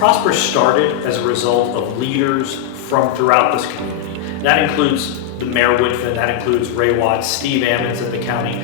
Prosper started as a result of leaders from throughout this community. That includes the Mayor Woodfin, that includes Ray Watts, Steve Ammons at the county,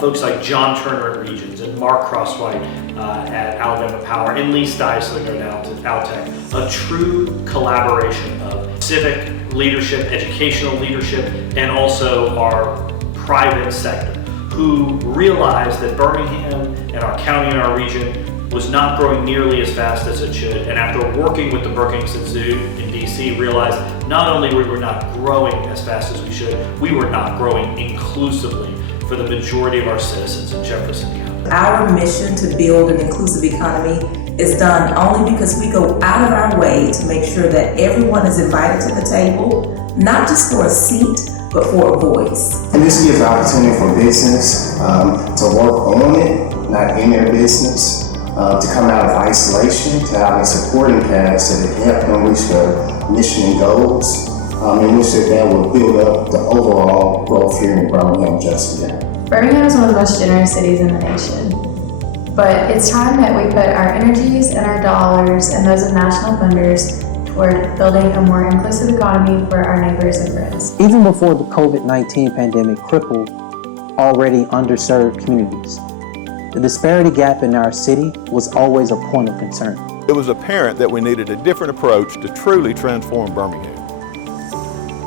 folks like John Turner at Regions and Mark Crosswhite at Alabama Power, and Lee Steislinger down to Altec. A true collaboration of civic leadership, educational leadership, and also our private sector, who realized that Birmingham and our county and our region was not growing nearly as fast as it should, and after working with the Brookings Zoo in DC, realized not only were we not growing as fast as we should, we were not growing inclusively for the majority of our citizens in Jefferson County. Our mission to build an inclusive economy is done only because we go out of our way to make sure that everyone is invited to the table, not just for a seat, but for a voice. And this gives opportunity for business to work on it, not in their business. To come out of isolation, to have a supporting cast that can help them reach their mission and goals, in which that will build up the overall growth here in Birmingham, Jefferson County. Birmingham is one of the most generous cities in the nation, but it's time that we put our energies and our dollars and those of national funders toward building a more inclusive economy for our neighbors and friends. Even before the COVID-19 pandemic crippled already underserved communities, the disparity gap in our city was always a point of concern. It was apparent that we needed a different approach to truly transform Birmingham.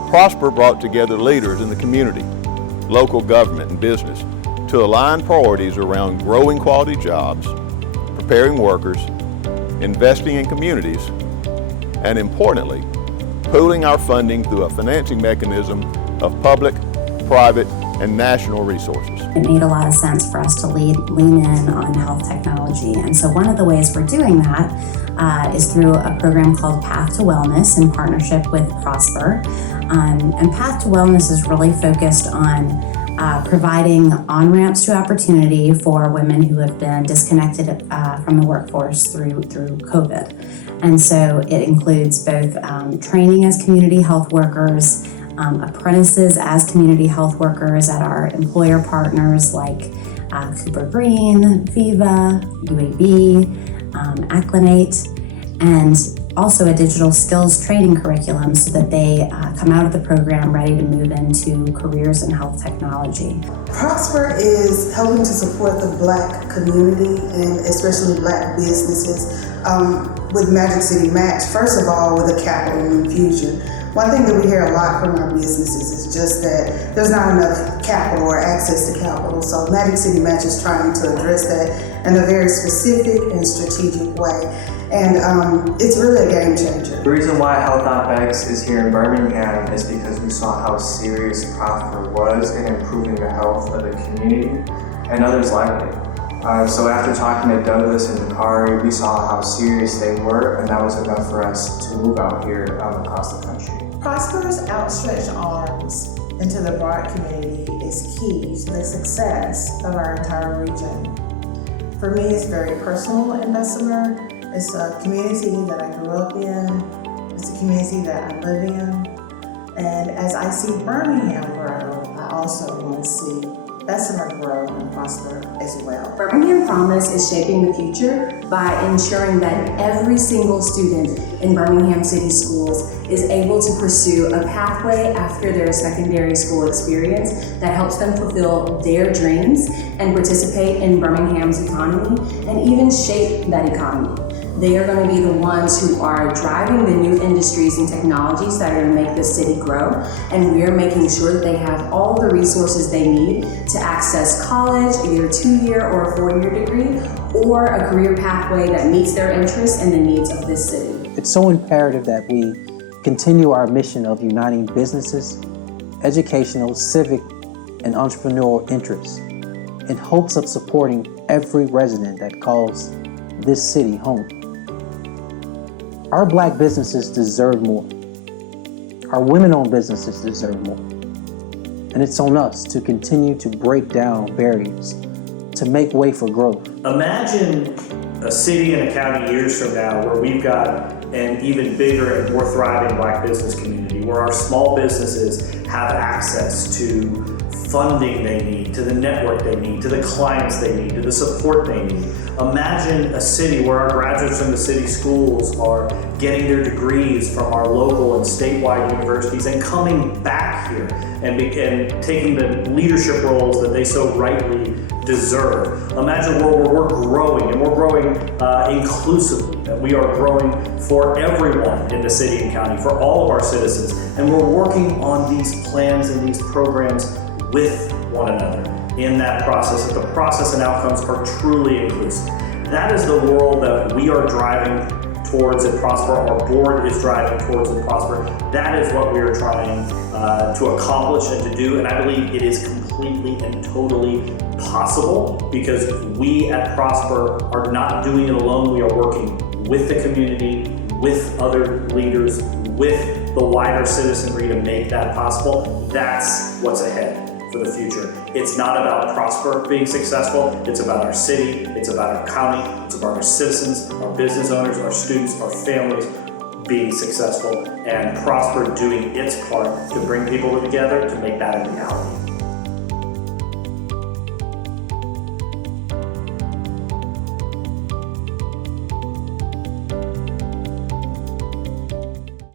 Prosper brought together leaders in the community, local government, and business to align priorities around growing quality jobs, preparing workers, investing in communities, and importantly, pooling our funding through a financing mechanism of public, private, and national resources. It made a lot of sense for us to lean in on health technology. And so one of the ways we're doing that is through a program called Path to Wellness in partnership with Prosper. And Path to Wellness is really focused on providing on-ramps to opportunity for women who have been disconnected from the workforce through COVID. And so it includes both training as community health workers, apprentices as community health workers at our employer partners like Cooper Green, Viva, UAB, Acclinate, and also a digital skills training curriculum so that they come out of the program ready to move into careers in health technology. Prosper is helping to support the Black community and especially Black businesses with Magic City Match, first of all with a capital infusion. One thing that we hear a lot from our businesses is just that there's not enough capital or access to capital. So Magic City Match is trying to address that in a very specific and strategic way. And it's really a game changer. The reason why Health OpX is here in Birmingham is because we saw how serious Prosper was in improving the health of the community and others like it. So after talking to Douglas and Dakari, we saw how serious they were, and that was enough for us to move out here across the country. Prosper's outstretched arms into the broad community is key to the success of our entire region. For me, it's very personal in Bessemer. It's a community that I grew up in. It's a community that I live in. And as I see Birmingham grow, I also want to see Bessemer grow and prosper as well. Birmingham Promise is shaping the future by ensuring that every single student in Birmingham City Schools is able to pursue a pathway after their secondary school experience that helps them fulfill their dreams and participate in Birmingham's economy and even shape that economy. They are going to be the ones who are driving the new industries and technologies that are going to make this city grow, and we're making sure that they have all the resources they need to access college, either a 2-year or a 4-year degree, or a career pathway that meets their interests and the needs of this city. It's so imperative that we continue our mission of uniting businesses, educational, civic, and entrepreneurial interests in hopes of supporting every resident that calls this city home. Our Black businesses deserve more. Our women-owned businesses deserve more. And it's on us to continue to break down barriers, to make way for growth. Imagine a city and a county years from now where we've got an even bigger and more thriving Black business community, where our small businesses have access to funding they need, to the network they need, to the clients they need, to the support they need. Imagine a city where our graduates from the city schools are getting their degrees from our local and statewide universities and coming back here and taking the leadership roles that they so rightly deserve. Imagine where we're growing, and we're growing inclusively, that we are growing for everyone in the city and county, for all of our citizens, and we're working on these plans and these programs with one another in that process, that the process and outcomes are truly inclusive. That is the world that we are driving towards at Prosper, our board is driving towards at Prosper. That is what we are trying to accomplish and to do, and I believe it is completely and totally possible because we at Prosper are not doing it alone. We are working with the community, with other leaders, with the wider citizenry to make that possible. That's what's ahead for the future. It's not about Prosper being successful, it's about our city, it's about our county, it's about our citizens, our business owners, our students, our families being successful, and Prosper doing its part to bring people together to make that a reality.